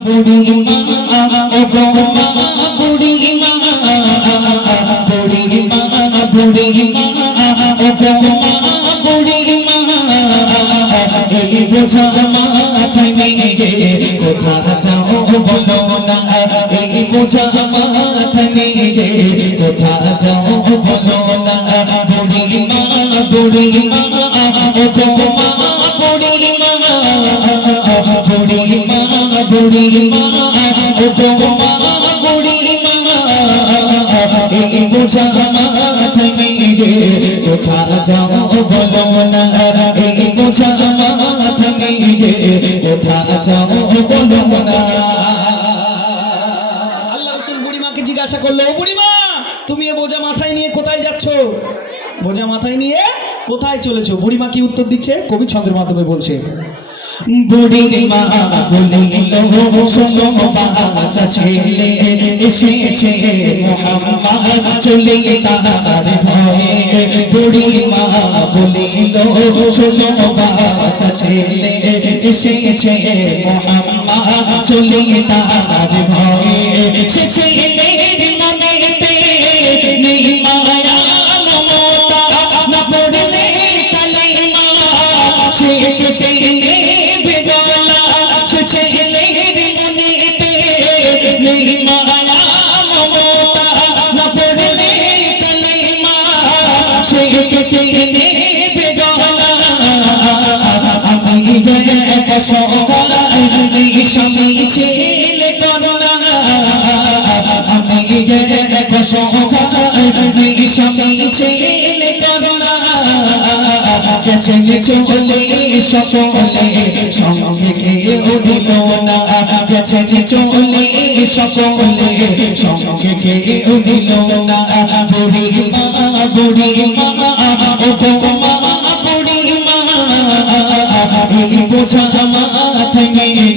বুড়ি মা ও গো মা বুড়ি মা বুড়ি মা বুড়ি মা ও গো মা বুড়ি মা এই বোঝা মাথায় নিয়ে কোথা যাও বলো না এই বোঝা মাথায় নিয়ে কোথা যাও বলো না বুড়ি মা বুড়ি মা ও গো মা বুড়ি মা বুড়ি মা বুড়ি মা ও গো মা বুড়ি মা এই বোঝা মাথায় নিয়ে কোথা যাও বলো না এই বোঝা মাথায় নিয়ে কোথা যাও বলো না। আল্লাহ রাসূল বুড়িমাকে জিজ্ঞাসা করলো, ও বুড়িমা, তুমি এ বোঝা মাথায় নিয়ে কোথায় যাচ্ছ? বোঝা মাথায় নিয়ে কোথায় চলেছো? বুড়িমা কি উত্তর দিচ্ছে? কবি ছন্দের মাধ্যমে বলছে, বুড়ি মা বলিল শোনো বাচ্চা ছেলে এসেছে মুহাম্মদ চলে তার ভয়ে। বুড়ি মা বলিল শোনো বাচ্চা ছেলে এসেছে মুহাম্মদ চলে তার ভয়ে। সে ছেলের মনেতে নেই মায়া মমতা, না পড়লে কালিমা সে কেটে স্বামী ছেলে করোনা আমি স্বামী ছেলে করোনা গেছে চলে সকলে সঙ্গে কেউ দিল না গেছে চলে সকলে সঙ্গে কেউ দিল না। বুড়ি মা বুড়ি মা ও গো মা বুড়ি মা এই বোঝা মাথায় নিয়ে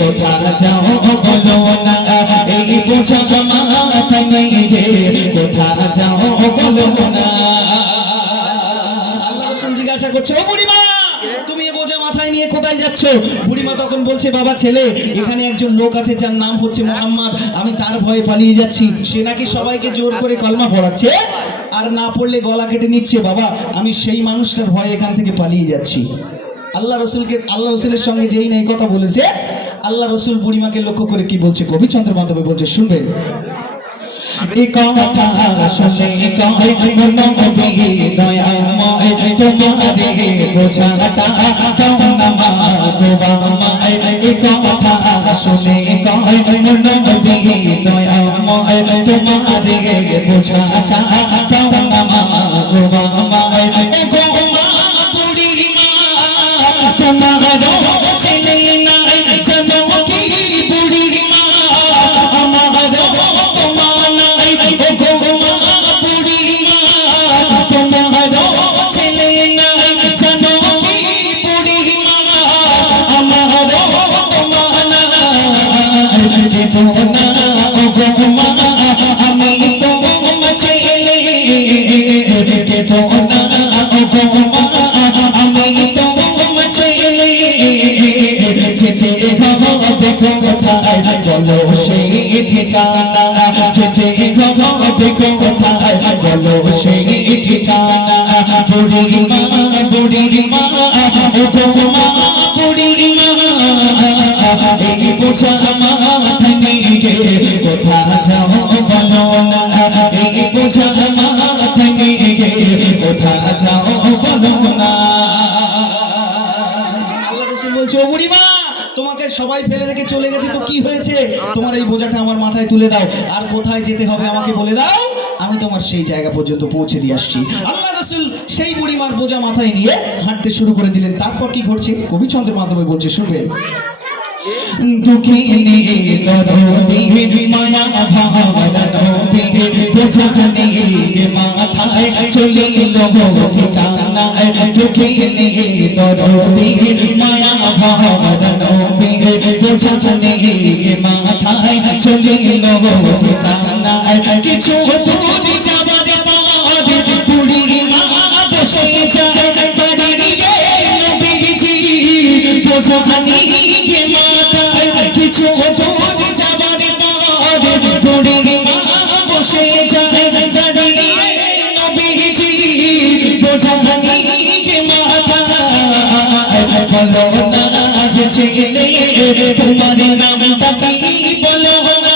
কোথা যাও বলো না এই বোঝা মাথায় নিয়ে কোথা যাও বলো না। আল্লাহ রাসূল জিজ্ঞাসা করছে, ও বুড়িমা, তুমি এ বোঝা মাথায় নিয়ে কোথায় যাচ্ছ? বুড়িমা তখন বলছে, বাবা ছেলে, এখানে একজন লোক আছে যার নাম হচ্ছে মুহাম্মদ, আমি তার ভয়ে পালিয়ে যাচ্ছি। সে নাকি সবাইকে জোর করে কলমা পড়াচ্ছে আর না পড়লে গলা কেটে নিচ্ছে। বাবা, আমি সেই মানুষটার ভয়ে এখান থেকে পালিয়ে যাচ্ছি। আল্লাহ রসুলের সঙ্গে যেই না এই কথা বলেছে, আল্লাহ রসুল বুড়িমাকে লক্ষ্য করে কি বলছে কবি ছন্দের মাধ্যমে বলছে, শুনবেন। এই কথা শুনে কয় নবী দয়াময় তোমারে বোঝাটা দাও না মা গো বামায়। এই কথা শুনে কয় নবী দয়াময় তোমারে বোঝাটা দাও না মা গো বামায়। গো মা বুড়ি মা তোমার ছেলে নাই জানো কি বুড়ি মা আমার বলো সেই ঠিকানা যেতে হবে কোথায় বলো সেই ঠিকানা। বুড়ি মা বুড়ি মা ও গো মা বুড়ি মা এই বোঝা মাথায় নিয়ে কোথা যাও বলো না এই বোঝা মাথায় নিয়ে কোথা যাও বলো না। আল্লাহ রসুল বলছে, ও বুড়িমা, তোমাকে সবাই ফেলে রেখে চলে গেছে তো কি হয়েছে? তোমার এই বোঝাটা আমার মাথায় তুলে দাও, আর কোথায় যেতে হবে আমাকে বলে দাও, আমি তোমার সেই জায়গা পর্যন্ত পৌঁছে দিয়ে আসছি। আল্লাহ রাসূল সেই বুড়িমার বোঝা মাথায় নিয়ে হাঁটতে শুরু করে দিলেন। তারপর কি ঘটছে কবি ছন্দের মাধ্যমে বলছে, শুনবেন। দুঃখিনী দরদি মায়া ভাবনা নবী বোঝা নিয়ে মাথায় চলিল ঠিকানা। দুঃখিনী দরদি মায়া ভাবনা নবী বোঝা নিয়ে মাথায় চলিল ঠিকানা। কিছু দূর যাবার পর বুড়ি মা বসে যায় দাঁড়িয়ে নবীজি বোঝা নিয়ে মাথায় কিছু তোমার নামটা কি বলো না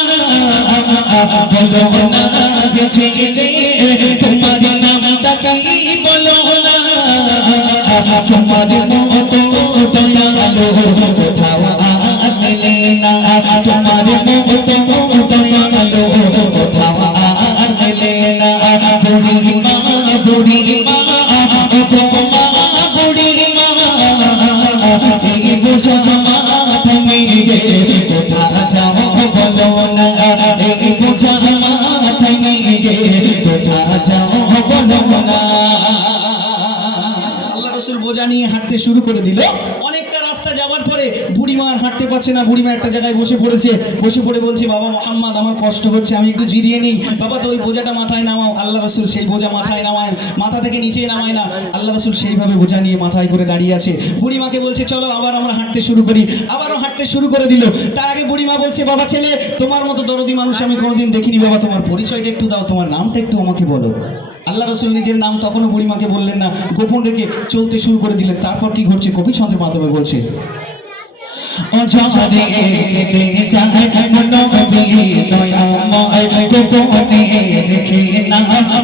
ছেলে তোমার নামটা কি বলো না তোমার মতো দয়ালু কোথাও আর মেলে না তোমার মতো দয়ালু কোথাও আর মেলে না বুড়ি মা বুড়ি মা বুড়ি মা এই বোঝা মাথা মেরে কোথা যাও বলো না এই বোঝা মাথা মেরে কোথা যাও বলো না। আল্লাহ রাসূল বোঝা নিয়ে হাঁটতে শুরু করে দিল। অনেকটা রাস্তা যাওয়ার পরে বুড়িমা আর হাঁটতে পারছে না। বুড়িমা একটা জায়গায় বসে পড়েছে। বসে পড়ে বলছে, বাবা মুহাম্মদ আমার কষ্ট হচ্ছে, আমি একটু জিরিয়ে নিই। বাবা তো ওই বোঝাটা মাথায় নামাও। আল্লাহ রাসূল সেই বোঝা মাথায় নামায়, মাথা থেকে নিচে নামায় না। আল্লাহ রাসূল সেইভাবে বোঝা নিয়ে মাথায় করে দাঁড়িয়ে আছে। বুড়িমাকে বলছে, চলো আবার আমরা হাঁটতে শুরু করি। আবারও হাঁটতে শুরু করে দিল। তার আগে বুড়িমা বলছে, বাবা ছেলে তোমার মতো দরদি মানুষ আমি কোনোদিন দেখিনি। বাবা তোমার পরিচয়টা একটু দাও, তোমার নামটা একটু আমাকে বলো। আল্লাহ রাসূল নিজের নাম তখনও বুড়িমাকে বললেন না, গোপন রেখে চলতে শুরু করে দিলেন। তারপর কি ঘটছে কবি ছন্দের মাধ্যমে বলছে, অঝরে তে যায় নবী দয়াময় গোপনে রেখে না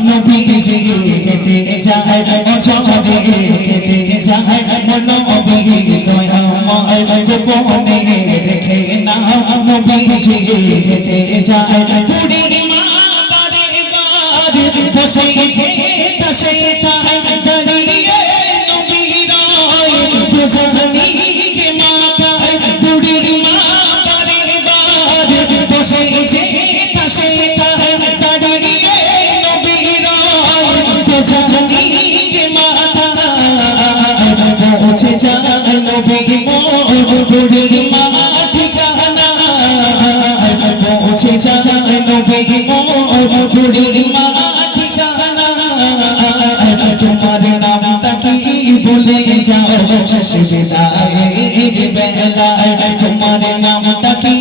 নবীজি হেঁটে যায় অঝরে তে যায় নবী দয়াময় গোপনে রেখে না নবীজি হেঁটে যায় বুড়ি মা বারে বারে বসেছে তাসে তাই দাঁড়িয়ে নবীর বোঝা নিয়ে মাথায় বুড়ি মা বারে বারে বসেছে তাসে তাই দাঁড়িয়ে নবীর বোঝা নিয়ে মাথায় পৌঁছে যায় নবী বুড়ি মা ঠিকানা পৌঁছে যায় নবী বুড়ি মা ঠিকানা তোমার নামটা কি বলে যাও শেষ বিদায়ের বেলায় তোমার নামটা কি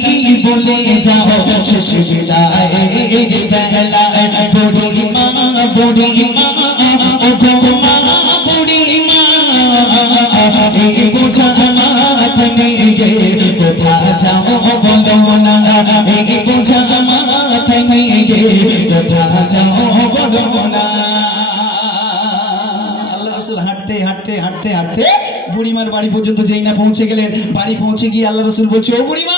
বলে যাও শেষ বিদায়ের বেলায় বুড়ি মা বুড়ি মা ও গো মা বুড়ি মা এই বোঝা মাথা নিয়ে কোথা যাও বলো না এই বোঝা মাথা নিয়ে কোথা যাও বলো না। আল্লাহ রাসূল হাঁটতে হাঁটতে হাঁটতে হাঁটতে বুড়িমার বাড়ি পর্যন্ত যেই না পৌঁছে গেলেন, বাড়ি পৌঁছে গিয়ে আল্লাহ রাসূল বলছে, ও বুড়িমা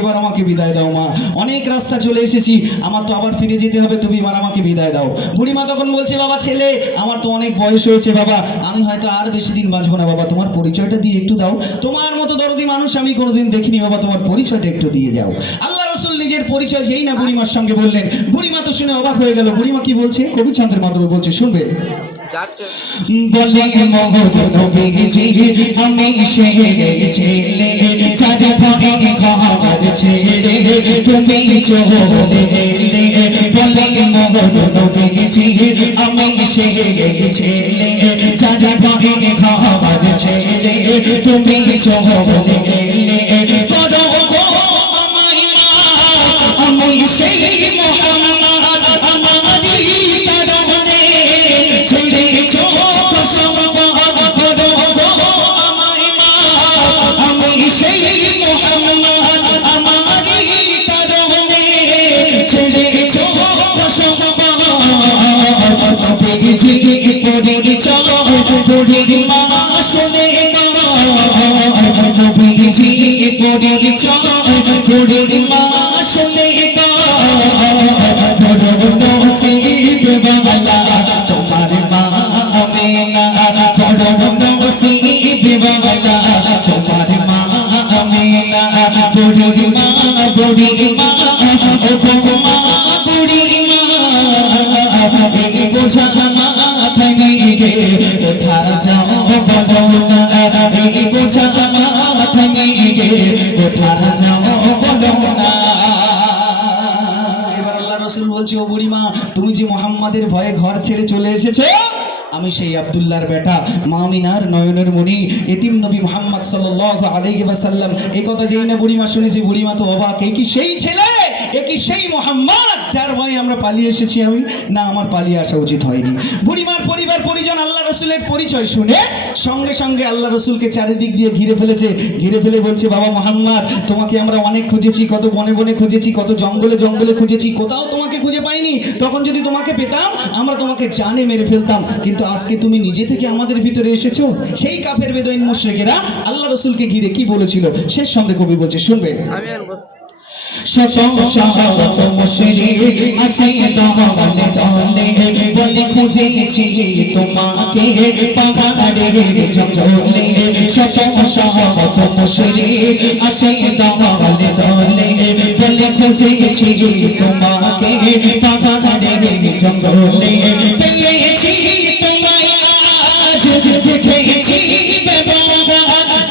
এবার আমাকে বিদায় দাও মা, অনেক রাস্তা চলে এসেছি, আমার তো আবার ফিরে যেতে হবে, তুমি এবার আমাকে বিদায় দাও। বুড়িমা তখন বলছে, বাবা ছেলে আমার তো অনেক বয়স হয়েছে বাবা, আমি হয়তো আর বেশি দিন বাঁচবো না বাবা, তোমার পরিচয়টা দিয়ে একটু দাও, তোমার মতো দরদি মানুষ আমি কোনোদিন দেখিনি বাবা, তোমার পরিচয়টা একটু দিয়ে যাও। আল্লাহ রাসূল নিজের পরিচয় যেই না বুড়িমার সঙ্গে বললেন, বুড়িমা তো শুনে অবাক হয়ে গেল। বুড়িমা কি বলছে কবি ছন্দের মাধ্যমে বলছে, শুনবেন। বলে মগধ নবীজি আমি সেই ছেলে চাচা পরে ঘর ছেড়ে তুমি চলে এলে বলে মগধ নবীজি আমি সেই ছেলে চাচা পরে ঘর ছেড়ে তুমি চলে এলে করো গো আমায় মা আমি সেই মুহাম্মদ আমারি কারণে ছেড়ে বুড়ি মা শুনে বুড়ি মা শুনে তোমার মা আমেনা বড় নসিব বালা তোমার মা আমেনা বুড়ি মা ও গো মা বুড়ি মা এই বোঝা মাথা নিয়ে কোথা যাও বলো না এই বোঝা মাথা নিয়ে কোথা যাও বলো না। এবার আল্লাহ রাসূল বলছে, ও বুড়িমা তুমি যে মুহাম্মাদের ভয়ে ঘর ছেড়ে চলে এসেছো, আমি সেই আব্দুল্লাহর বেটা মামিনার নয়নের মণি এতিম নবী মুহাম্মদ সাল্লাল্লাহু আলাইহি ওয়াসাল্লাম। এই কথা যেই না বুড়িমা শুনেছে, বুড়িমা তো অবাক, এই কি সেই ছেলে এ কি সেই মোহাম্মদ যার ভয়ে আমরা পালিয়ে এসেছি? আমি না, আমার পালিয়ে আসা উচিত হয়নি। বুড়িমার পরিবার পরিজন আল্লাহ রসুলের পরিচয় শুনে সঙ্গে সঙ্গে আল্লাহ রসুলকে চারিদিক দিয়ে ঘিরে ফেলেছে। ঘিরে ফেলে বলছে, বাবা মোহাম্মদ, তোমাকে আমরা অনেক খুঁজেছি, কত বনে বনে খুঁজেছি, কত জঙ্গলে জঙ্গলে খুঁজেছি, কোথাও তোমাকে খুঁজে পাইনি। তখন যদি তোমাকে পেতাম আমরা তোমাকে জানে মেরে ফেলতাম, কিন্তু আজকে তুমি নিজে থেকে আমাদের ভিতরে এসেছো। সেই কাফের বেদইন মুশরিকেরা আল্লাহ রসুলকে ঘিরে কি বলেছিল শেষ সঙ্গে কবি বলছে, শুনবেন। শত শত মুশরিক আসে দলে দলে, বলে খুঁজেছি তোমাকে পাহাড়ের জঙ্গলে। শত শত মুশরিক আসে দলে দলে, বলে খুঁজেছি তোমাকে পাহাড়ের জঙ্গলে। পেয়েছি তোমায় আজ, দেখেছি বাবা,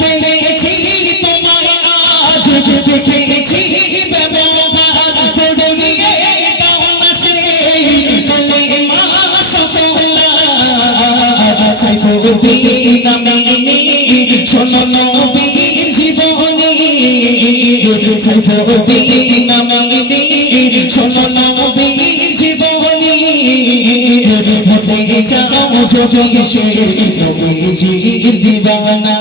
পেয়েছি তোমায় আজ, দেখেছি শোনো নবীর জীবনী, সাইফুদ্দিন নামে শোনো নবীর জীবনী। হতে চাও যদি সে নবীজির দিওয়ানা,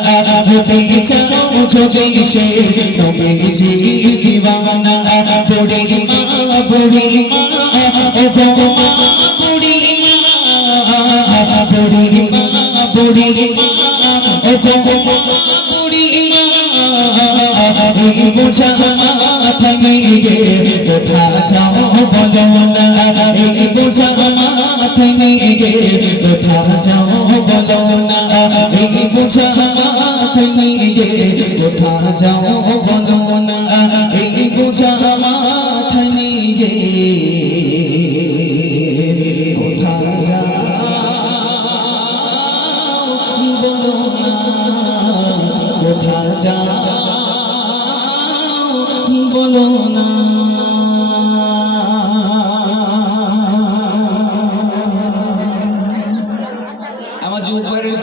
হতে চাও যদি সে নবীজির দিওয়ানা। বুড়ি মা, বুড়ি মা, ও গো মা, বুড়ি মা, বুড়ি মা, বুড়ি মা, ও গো মা, বুড়ি মা। এই বোঝা মাথা নিয়ে কোথা যাও বলো না, এই বোঝা মাথা নিয়ে কোথা যাও বলো না, এই বোঝা মাথা নিয়ে কোথা যাও বলো না, এই বোঝা মাথা নিয়ে কোথা যাও বলো না, কোথা যাও।